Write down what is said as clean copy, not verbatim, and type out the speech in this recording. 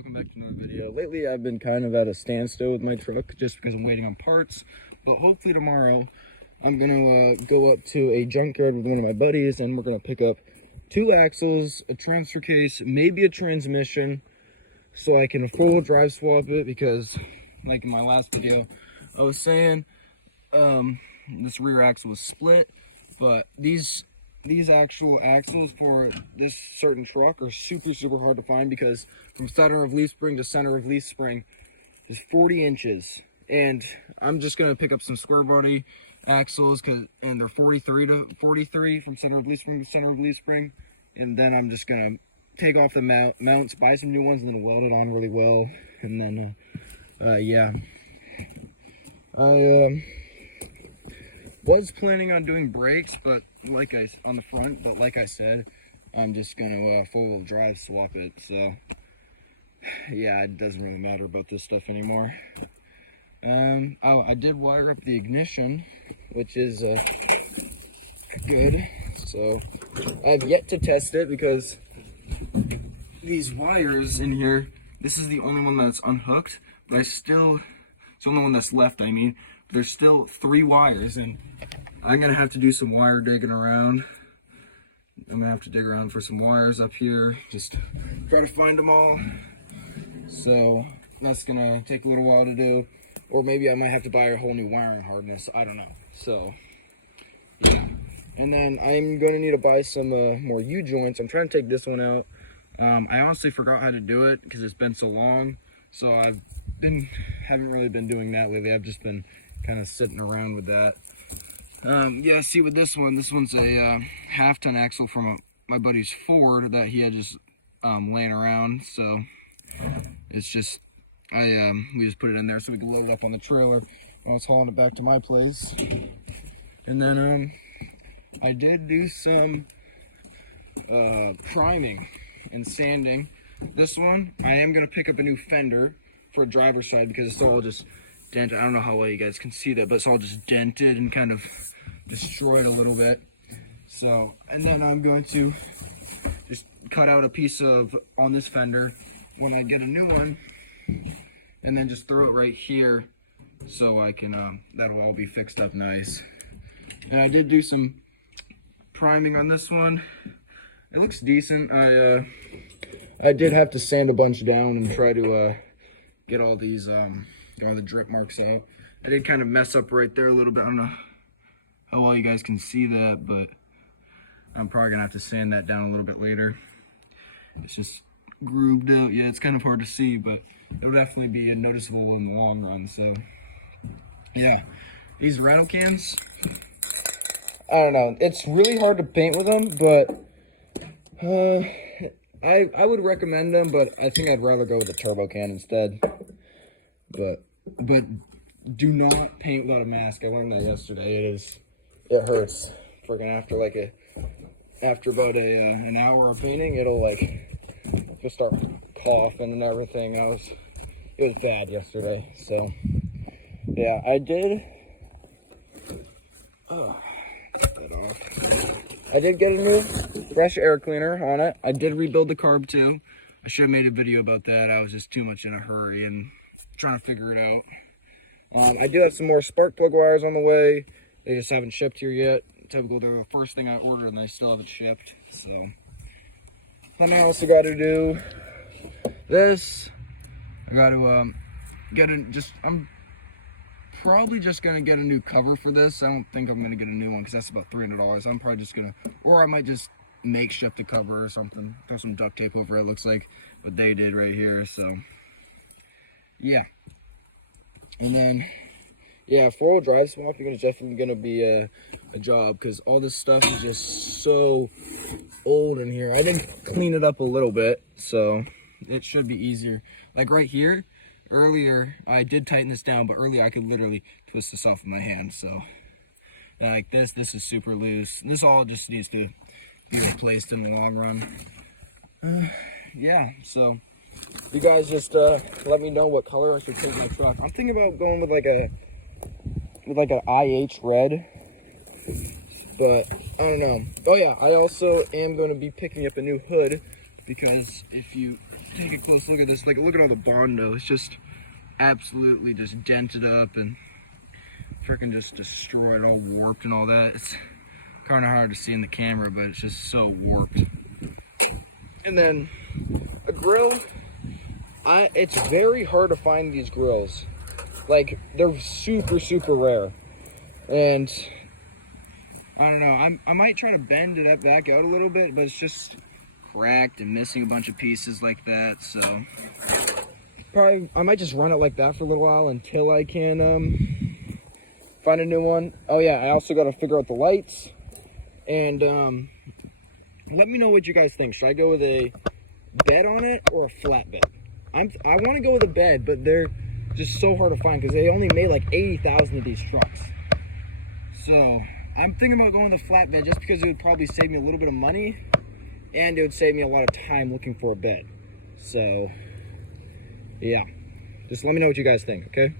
welcome back to another video. Lately I've been kind of at a standstill with my truck just because I'm waiting on parts, but hopefully tomorrow I'm gonna go up to a junkyard with one of my buddies and we're gonna pick up 2 axles, a transfer case, maybe a transmission, so I can full drive swap it, because like in my last video I was saying this rear axle was split, but these actual axles for this certain truck are super hard to find, because from center of leaf spring to center of leaf spring is 40 inches, and I'm just gonna pick up some square body axles and they're 43 to 43 from center of leaf spring to center of leaf spring, and then I'm just gonna take off the mounts, buy some new ones, and then weld it on really well. And then yeah, I was planning on doing brakes, but on the front, but like I said, I'm just gonna full-wheel drive swap it. So yeah, it doesn't really matter about this stuff anymore. Oh, I did wire up the ignition, which is good. So I've yet to test it because these wires in here, this is the only one that's unhooked, but it's the only one that's left, I mean. There's still 3 wires, and I'm gonna have to do some wire digging around. I'm gonna have to dig around for some wires up here, just try to find them all. So that's gonna take a little while to do, or maybe I might have to buy a whole new wiring harness, I don't know. So yeah, and then I'm gonna need to buy some more U-joints. I'm trying to take this one out. I honestly forgot how to do it because it's been so long, so haven't really been doing that lately. I've just been kind of sitting around with that. Yeah, see, with this one's a half-ton axle from my buddy's Ford that he had just laying around. So it's just we just put it in there so we can load it up on the trailer when I was hauling it back to my place. And then I did do some priming and sanding. This one I am gonna pick up a new fender for driver's side because it's all just dented. I don't know how well you guys can see that, but it's all just dented and kind of destroyed a little bit. So, and then I'm going to just cut out a piece on this fender when I get a new one, and then just throw it right here so I can that'll all be fixed up nice. And I did do some priming on this one. It looks decent. I did have to sand a bunch down and try to get all these all the drip marks out. I did kind of mess up right there a little bit. I don't know how well you guys can see that, but I'm probably gonna have to sand that down a little bit later. It's just grooved out. Yeah, it's kind of hard to see, but it'll definitely be noticeable in the long run. So yeah, these rattle cans, I don't know, it's really hard to paint with them, but I would recommend them, but I think I'd rather go with a turbo can instead. But do not paint without a mask. I learned that yesterday. It hurts. Freaking after about an hour of painting, it'll just start coughing and everything. It was bad yesterday. So yeah, I did. Get that off. I did get a new fresh air cleaner on it. I did rebuild the carb too. I should have made a video about that. I was just too much in a hurry and trying to figure it out. I do have some more spark plug wires on the way. They just haven't shipped here yet. Typical, they're the first thing I ordered and they still haven't shipped. So then I also got to do this. I got to I'm probably just gonna get a new cover for this. I don't think I'm gonna get a new one because that's about $300. I'm probably just gonna, or I might just makeshift the cover or something. Throw some duct tape over it. Looks like what they did right here. So yeah, and then yeah, 4-wheel drive swap is definitely gonna be a job, because all this stuff is just so old in here. I did clean it up a little bit, so it should be easier. Like right here, earlier I did tighten this down, but earlier I could literally twist this off with my hand. So like this is super loose. This all just needs to be replaced in the long run. Yeah, so you guys just let me know what color I should paint my truck. I'm thinking about going with like a IH red, but I don't know. Oh yeah, I also am going to be picking up a new hood, because if you take a close look at this. Like, look at all the Bondo. It's just absolutely just dented up and freaking just destroyed, all warped and all that. It's kind of hard to see in the camera, but it's just so warped. And then a grill, it's very hard to find these grills. Like, they're super, super rare. And I don't know, I might try to bend it back out a little bit, but it's just cracked and missing a bunch of pieces like that. So probably I might just run it like that for a little while until I can find a new one. Oh yeah, I also got to figure out the lights. And let me know what you guys think. Should I go with a bed on it or a flat bed? I want to go with a bed, but they're just so hard to find because they only made like 80,000 of these trucks. So I'm thinking about going with a flat bed just because it would probably save me a little bit of money and it would save me a lot of time looking for a bed. So yeah, just let me know what you guys think, okay?